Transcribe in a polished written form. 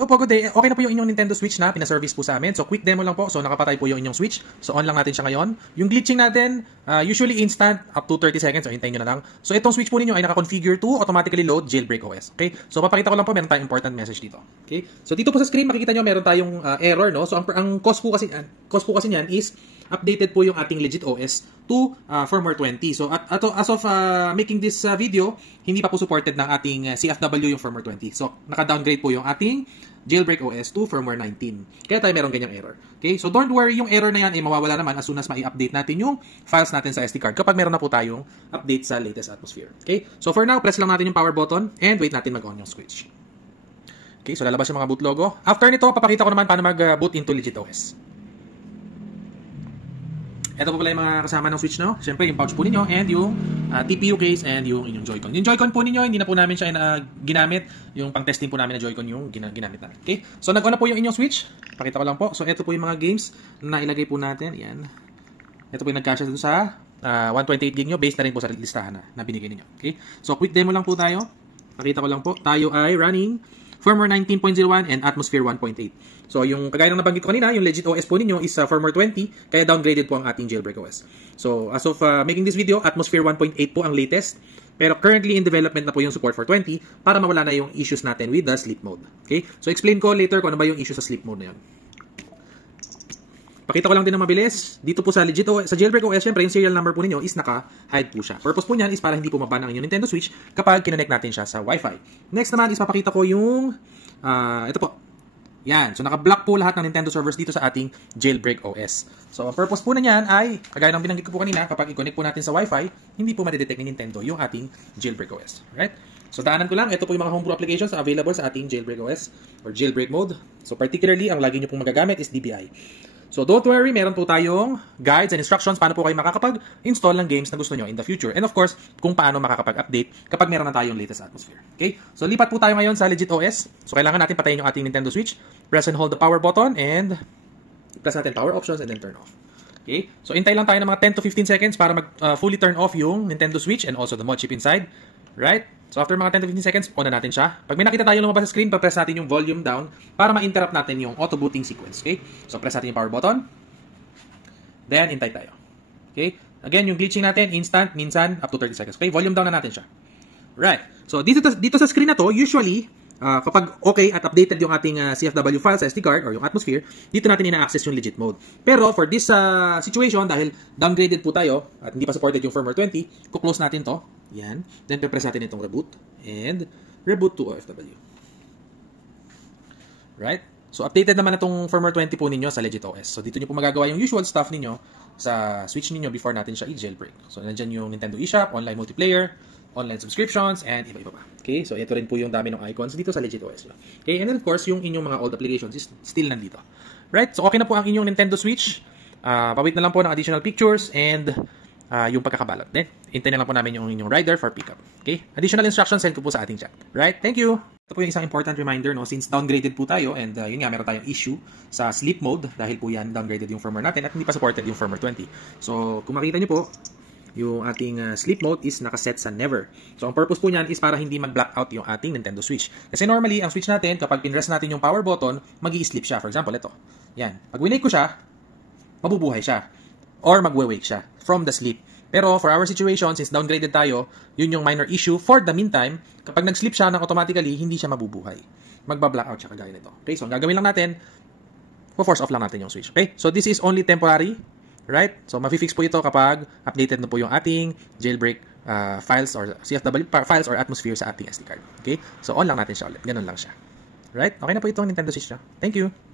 So po, good day. Okay na po yung inyong Nintendo Switch na pina-service po sa amin. So quick demo lang po. So nakapatay po yung inyong Switch. So on lang natin siya ngayon. Yung glitching natin, usually instant up to 30 seconds. So hintayin nyo na lang. So itong Switch po ninyo ay naka-configure to automatically load Jailbreak OS. Okay? So papakita ko lang po, meron tayong important message dito. Okay? So dito po sa screen makikita nyo meron tayong error, no? So ang cause po kasi niyan is updated po yung ating legit OS to firmware 20. So as of making this video, hindi pa po supported ng ating CFW yung firmware 20. So naka-downgrade po yung ating Jailbreak OS to firmware 19. Kaya tayo meron ganyang error. Okay? So don't worry, yung error na yan ay mawawala naman as soon as mai-update natin yung files natin sa SD card kapag meron na po tayong update sa latest atmosphere. Okay? So for now, press lang natin yung power button and wait natin mag-on yung switch. Okay? So lalabas yung mga boot logo. After nito, papakita ko naman paano mag-boot into legit OS. Ito po pala yung mga kasama ng Switch, no? Siyempre, yung pouch po ninyo and yung TPU case and yung inyong Joy-Con. Yung Joy-Con po ninyo, hindi na po namin siya ginamit. Yung pang-testing po namin na Joy-Con yung ginamit namin. Okay? So, nag-on na po yung inyong Switch. Pakita ko lang po. So, ito po yung mga games na ilagay po natin. Yan. Ito po yung nagkasya dito sa 128 gig nyo. Based na rin po sa listahan na binigay ninyo. Okay? So, quick demo lang po tayo. Pakita ko lang po. Tayo ay running firmware 19.01 and atmosphere 1.8. So, yung kagaya ng nabanggit ko kanina, yung legit OS po ninyo is firmware 20, kaya downgraded po ang ating Jailbreak OS. So, as of making this video, atmosphere 1.8 po ang latest, pero currently in development na po yung support for 20 para mawala na yung issues natin with the sleep mode. Okay? So, explain ko later kung ano ba yung issue sa sleep mode na yun. Pakita ko lang din ng mabilis. Dito po sa legit OS, sa Jailbreak OS, syempre yung serial number po ninyo is naka-hide po siya. Purpose po niyan is para hindi po mabana ang inyong Nintendo Switch kapag kinonect natin siya sa Wi-Fi. Next naman is papakita ko yung ito po. Yan. So naka-block po lahat ng Nintendo servers dito sa ating Jailbreak OS. So ang purpose po na niyan ay kagaya ng binanggit ko po kanina, kapag i-connect po natin sa Wi-Fi, hindi po madedetect ni Nintendo yung ating Jailbreak OS. Right? So daanan ko lang, ito po yung mga homebrew applications na available sa ating Jailbreak OS or Jailbreak mode. So particularly, ang lagi nyo pong magagamit is DBI. So don't worry, meron po tayong guides and instructions paano po kayo makakapag-install ng games na gusto nyo in the future. And of course, kung paano makakapag-update kapag meron na tayong latest atmosphere. Okay? So lipat po tayo ngayon sa legit OS. So kailangan natin patayin yung ating Nintendo Switch. Press and hold the power button and press natin power options and then turn off. Okay? So intay lang tayo ng mga 10 to 15 seconds para fully turn off yung Nintendo Switch and also the mod chip inside. Right? So after mga 10 to 15 seconds, on na natin siya. Pag may nakita tayo lumabas sa screen, papress natin yung volume down para ma-interrupt natin yung auto booting sequence. Okay? So press natin yung power button. Then, intay tayo. Okay? Again, yung glitching natin, instant, minsan, up to 30 seconds. Okay? Volume down na natin siya. Right. So dito sa screen na to, usually, kapag okay at updated yung ating CFW file sa SD card or yung atmosphere, dito natin ina-access yung legit mode. Pero for this situation, dahil downgraded po tayo at hindi pa supported yung firmware 20, kuklose natin to. Yan. Then, press natin itong reboot and reboot to OFW. Right? So, updated naman itong firmware 20 po ninyo sa legit OS. So, dito nyo po magagawa yung usual stuff ninyo sa Switch ninyo before natin siya i-jailbreak. So, nandyan yung Nintendo eShop, online multiplayer, online subscriptions, and iba-iba pa. Okay? So, ito rin po yung dami ng icons dito sa legit OS. Okay? And then, of course, yung inyong mga old applications is still nandito. Right? So, okay na po ang inyong Nintendo Switch. Pawait na lang po ng additional pictures and yung pagkakabalot. Then, hintayin na lang po namin yung inyong rider for pickup. Okay? Additional instructions send ko po sa ating chat. Right? Thank you! Ito po yung isang important reminder, no? Since downgraded po tayo and yun nga, meron tayong issue sa sleep mode dahil po yan, downgraded yung firmware natin at hindi pa supported yung firmware 20. So, kung makita nyo po, yung ating sleep mode is nakaset sa never. So, ang purpose po niyan is para hindi mag-blackout yung ating Nintendo Switch. Kasi normally, ang Switch natin, kapag pinress natin yung power button, mag-i-sleep siya. For example, ito. Yan. Pag winake ko siya, mabubuhay siya. Or magwe-wake siya from the sleep. Pero for our situation, since downgraded tayo, yun yung minor issue. For the meantime, kapag nag-sleep siya nang automatically, hindi siya mabubuhay. Magba-blackout siya kagaya nito. Okay, so ang gagawin lang natin, force off lang natin yung switch. Okay, so this is only temporary. Right? So mafi-fix po ito kapag updated na po yung ating jailbreak files or CFW files or atmosphere sa ating SD card. Okay, so on lang natin siya ulit. Ganun lang siya. Right? Okay na po itong Nintendo Switch na. Thank you!